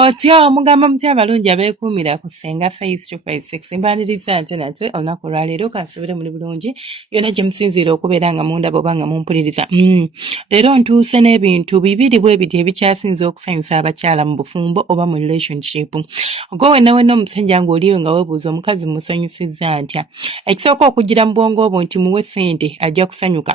Otyo omugamba mutya abalungi abeekuumira ku Ssenga Face 256 mbaniriza nte nate olunaku olwaleero kansubire muli bulungi yonna gye musinziira okubeera nga mundaba oba nga mumpuliriza. Leero ntuuse n'ebintu bibiri bwe biti ebikyasinze okusanyusa abakyala mu bufumbo oba mu relationship. Gwe wenna omusajja ng'oliyo nga weebuuza omukazi musanyusizza ntya. Ekisooka okugira mu bwongo obwo nti muwe ssente ajja kusanyuka.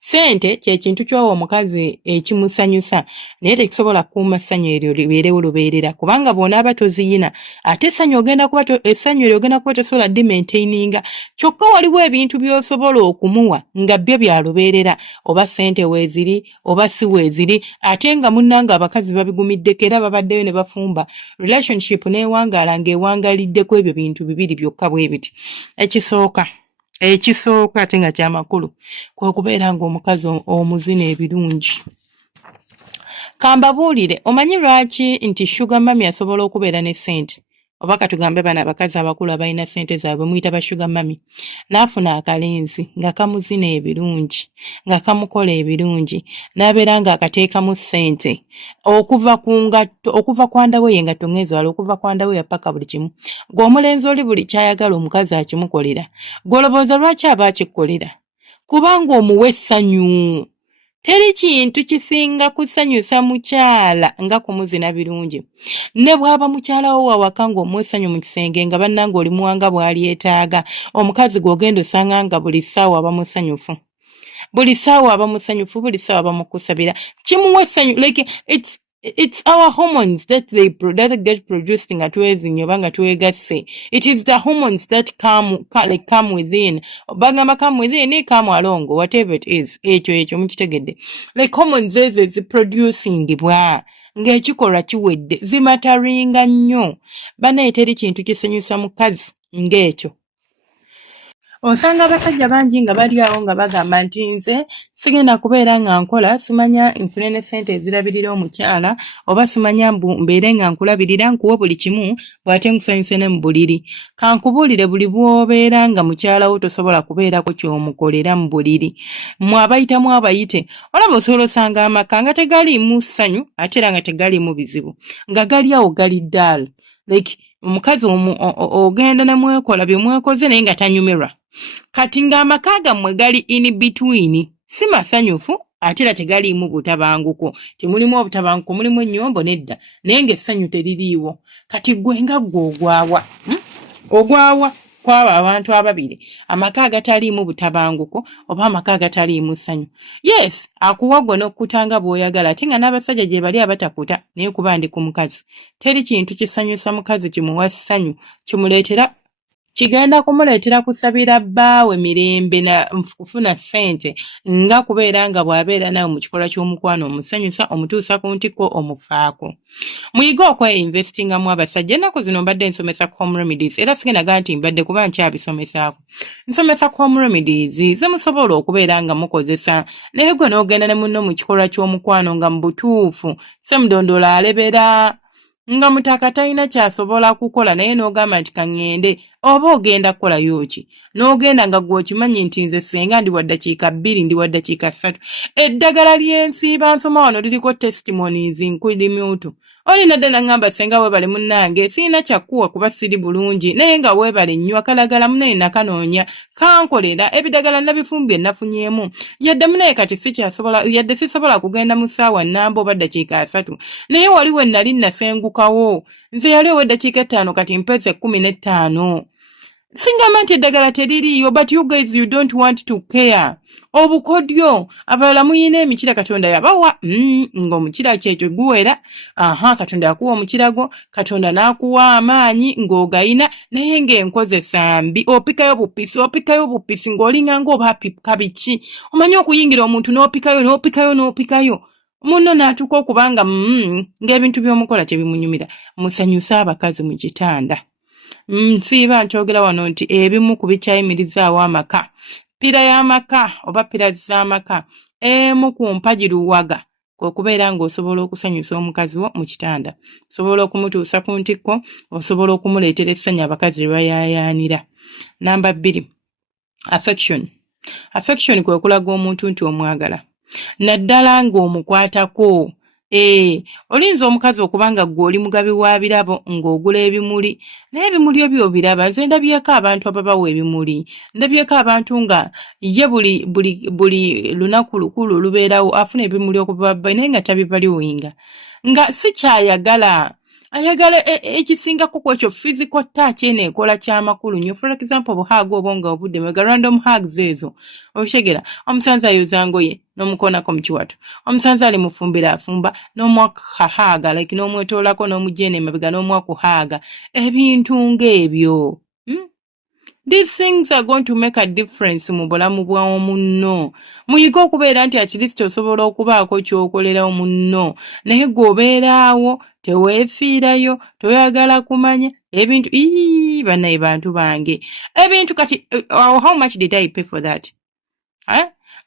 Ssente kye kintu ky'owa omukazi ekimusanyusa naye tekisobola kukuuma ssanyu eryo libeerewo lubeerera kubanga bw'onaaba toziyina ate essanyu eryo ogenda kuba tosobola ddi maintaininga kyokka waliwo ebintu by'osobola okumuwa nga byo bya lubeerera oba ssente weeziri oba si weeziri ate nga munnanga abakazi babigumiddeko era babaddeyo ne bafumba relationship n'ewangaala ng'ewangalidde ku ebyo bintu bibiri byokka bwe biti. Ekisooka ate nga kyamakulu kwe kubeera ng'omukazi omuzina ebirungi. Kambabuulire omanyi lwaki nti sugar mami asobola okubeera ne ssente oba katugambe bano abakazi abakulu abalina ssente zaabwe muyita ba sugar mami n'afuna akalenzi nga kamuzina ebirungi nga kamukola ebirungi n'abeera ng'akateekamu ssente okuva ku ndawe ye nga tongeezawala okuva ku ndawe yapaka buli kimu gw'omulenzi oli buli kyayagala omukazi akimukolera gw'olowooza lwaki aba akikkolera kubanga omuwa essanyu. Teri kintu kisinga kusanyusa mukyala nga kumuzina birungi. Ne bw'aba mukyala wo wawaka ng'omuwa essanyu mu kisenge nga bannanga oli muwanga bw'alyetaaga omukazi gw'ogenda osanga nga buli ssaawa aba musanyufu. Buli ssaawa aba musanyufu, buli ssaawa aba mukusabira. Kimuwa essanyu like it's our hormones that get produced nga twezinye oba nga twegasse. It is the hormones that come within. Bagamba come within, come along, whatever it is. Ekyo mukitegedde. Like hormones ezo ziproducingibwa ng'ekikolwa kiwedde zimataringa nnyo. Banaye teri kintu kisanyusa mukazi ng'ekyo. Osanga abasajja bangi nga bali awo nga bagamba nti nze sigenda kubeera nga nkola simanya nfune ne ssente ezirabirira omukyala oba simanya mbeere nga nkulabirira nkuwe buli kimu bw'ate nkusanyuse ne mu buliri. Kankubuulire buli bw'obeera nga mukyala wo tosobola kubeerako ky'omukolera mu buliri. Mmwe abayitamu abayite olaba osobola osanga amaka nga tegaliimu ssanyu ate era nga tegaliimu bizibu nga gali awo gali ddaala. Like omukazi ogenda ne mwekola bye mwekoze naye nga tanyumirwa. Kati ng'amaka gammwe gali in between si masanyufu ate era tegaliimu butabanguko. Temulimu obutabanguko mulimu ennyombo nedda naye ng'essanyu teririiwo. Kati gwe nga ggwe ogwawa kwaba abantu ababiri amaka agataliimu butabanguko oba amaka agataliimu ssanyu. Yes akuwa gwe n'okkutanga bw'oyagala ate nga n'abasajja gye bali abatakuta naye kuba ndi ku mukazi. Teri kintu kisanyusa mukazi kimuwa ssanyu kigenda kumuleetera kusabira bbaawe mirembe na kufuna ssente nga kubeera nga bw'abeera nawe mu kikolwa ky'omukwano omusanyusa omutuusa ku ntikko omufaako. Muyige okweinvestingamu abasajja. Ennaku zino mbadde nsomesa ku home remedies era sigendaga nti mbadde kuba nkyabisomesaako. Nsomesa ku home remedies ze musobola okubeera nga mukozesa naye gwe n'ogenda ne munno mu kikolwa ky'omukwano nga mu butuufu semudondola alebera nga mutaka talina kyasobola kukola naye n'ogamba nti kaŋŋende oba ogenda kukolayo ki n'ogenda nga gw'okimanyi nti nze senga ndi wa ddakiika 2 ndi wa ddakiika 3 eddagala ly'ensiiba nsoma wano liriko testimonies nkulimyutu olina dde naŋŋamba senga weebale munnange sirina kyakkuwa kuba siri bulungi naye nga weebale nnyo akalagala munaye nakanoonya kankolera ebiddagala nabifumbye nafunyeemu yadde munaye kati yadde sisobola kugenda mu ssaawa nnamba oba ddakiika 3 naye waliwo ennali nasengukawo nze yali ow'eddakiika 5 kati mpeze 15. Singamba nti eddagala teririiyo but you guys you don't want to care. Obukodyo abalala muyina emikira Katonda yabawa ng'omukira kyekyo guwera Katonda yakuwa omukirago Katonda n'akuwa amaanyi ng'ogayina naye ng'enkozesa mbi opikayo bupisi ng'olinga ng'oba kabiki omanyi okuyingira omuntu n'opikayo muno n'atuuka okubanga ng'ebintu by'omukola tebimunyumira. Musanyusa abakazi mu kitanda. Nsiiba nkyogera wano nti ebimu ku bikyayimirizaawo amaka pira y'amaka oba pira z'amaka emu ku mpagiruwaga kwe kubeera ng'osobola okusanyusa omukazi wo mu kitanda. Osobola okumutuusa ku ntikko osobola okumuleetera essanyu abakazi lye bayaayaanira. Namba 2 affection kwe kulaga omuntu nti omwagala naddala ng'omukwatako Olinza omukazi okubanga gwe oli mugabi wa birabo ng'ogula ebimuli naye ebimuli ebyo obiraba. Nze ndabyeko abantu ababawa ebimuli, ndabyeko abantu nga ye buli lunaku lukulu lubeerawo afuna ebimuli okuva bbayi naye nga tabibaliwinga nga si kyayagala. Ayagala ekisingako ku ekyo physical touch eno ekola ky'amakulu nnyo. For example obuhaaga obwo nga obudde mwega random hugs ezo okitegera. Omusanze ayoza ngoye n'omukoonako mu kiwato, omusanze ali mufumbira afumba n'omwakahaaga like n'omwetoolako n'omujjeena emabega n'omwakuhaaga ebintu ng'ebyo. These things are going to make a difference mu bulamu bwa munno. Muyige okubeera nti at least osobola okubaako ky'okolerawo munno naye gweobeeraawo teweefiirayo toyagala kumanya ebintu bannaye bantu bange ebintu kati how much did I pay for that?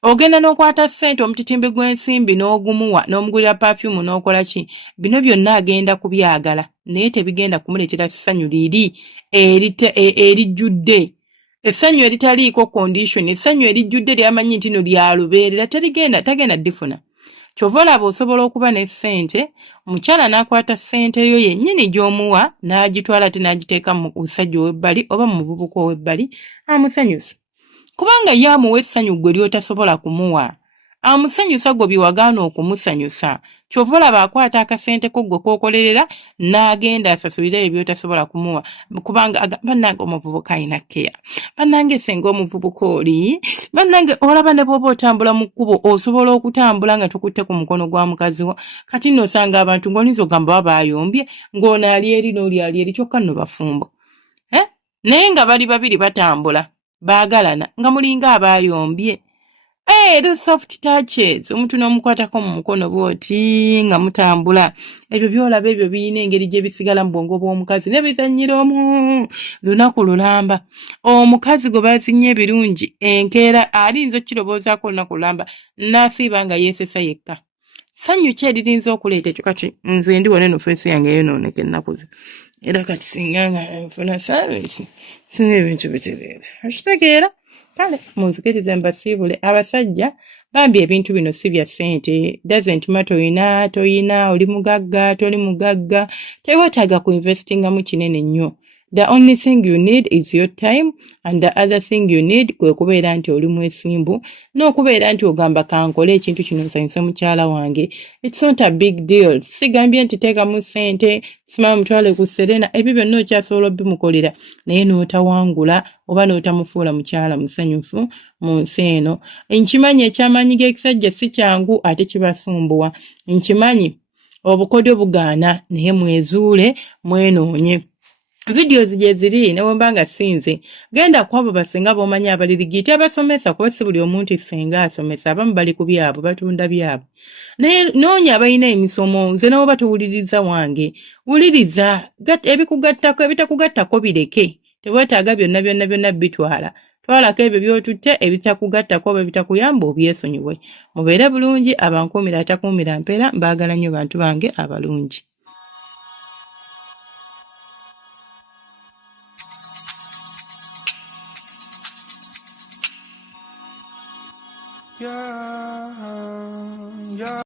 Ogenda n'okwata ssente omutitimbe gw'ensimbi n'ogumuwa n'omugulira perfume n'okola ki? Bino byonna agenda kubyagala naye tebigenda kumuleetera ssanyu liri erijjudde. Essanyu eritaliiko condition, essanyu erijjudde lyamanyi nti no lyalubeerera tagenda ddifuna. Kyova olaba osobola okuba ne ssente, omukyala n'akwata ssente yo yennyini gy'omuwa n'agitwala ate n'agiteeka mu musajja ow'ebbali oba mu muvubuka ow'ebbali amusanyusa. Kubanga ye amuwa essanyu gwe ly'otasobola kumuwa. Amusanyusa gwe byewagaana okumusanyusa. Kyova olaba akwata akasente ko gwe k'okolerera n'agenda asasulira ebyo by'otasobola kumuwa. Kubanga bannange omuvubuka alina keya. Bannange senga omuvubuka oli. Bannange olaba ne bw'oba otambula mu kkubo osobola okutambula nga tukutte ku mukono gwa mukazi wo. Kati nno osanga abantu ng'olinza ogamba babayombye ng'ono ali eri n'oli ali eri kyokka nno bafumbo. Naye nga bali babiri batambula baagalana nga mulinga abayombye. Those soft touches omuntu n'omukwatako mu mukono bw'oti nga mutambula ebyo byolaba ebyo birina engeri gye bisigala mu bwongo bw'omukazi ne bizannyira omu lunaku lulamba. Omukazi gwe bazinnya ebirungi enkeera alinza okukiroboozaako olunaku lulamba n'asiiba nga yeesesa yekka. Ssanyu ki eririnza okuleeta ekyo? Kati nze ndi wano eno feesi yange eyonooneka ennaku ze era kati singa nga nfuna saavisi singa ebintu bitereera okitegeera. Kale munzikirize mbasiibule abasajja bambi ebintu bino si bya ssente. Doesn't matter oyina toyina oli mugagga toli mugagga teweetaaga ku investingamu kinene nnyo. The only thing you need is your time and the other thing you need kwe kubeera nti oli mwesimbu n'okubeera nti ogamba kankole ekintu kino nsanyuse mukyala wange. It's not a big deal. Sigambye nti teekamu ssente simama mutwale ku Serena ebyo byonna okyasobola bimukolera naye n'otawangula oba n'otamufuula mukyala musanyufu mu nsi eno. Nkimanyi ekyamaanyi g'ekisajja si kyangu ate kibasumbuwa. Nkimanyi obukodyo bugaana naye mwezuule mwenoonye. Videos gye ziri newembanga sinze genda kwabo basenga bomanya abalirigiti abasomesa kuba si buli omuntu senga asomesa abamu bali ku byabwe batunda byabwe naye noonya abalina emisomo nze nabo batuwuliriza wange wuliriza ebikugattako ebitakugattako bireke teweetaaga byonna bitwala twalako ebyo by'otutte ebitakugattako oba ebitakuyamba obyesonyiwe mubeere bulungi abankuumira atakuumira mpeera mbaagala nnyo bantu bange abalungi. Yeah.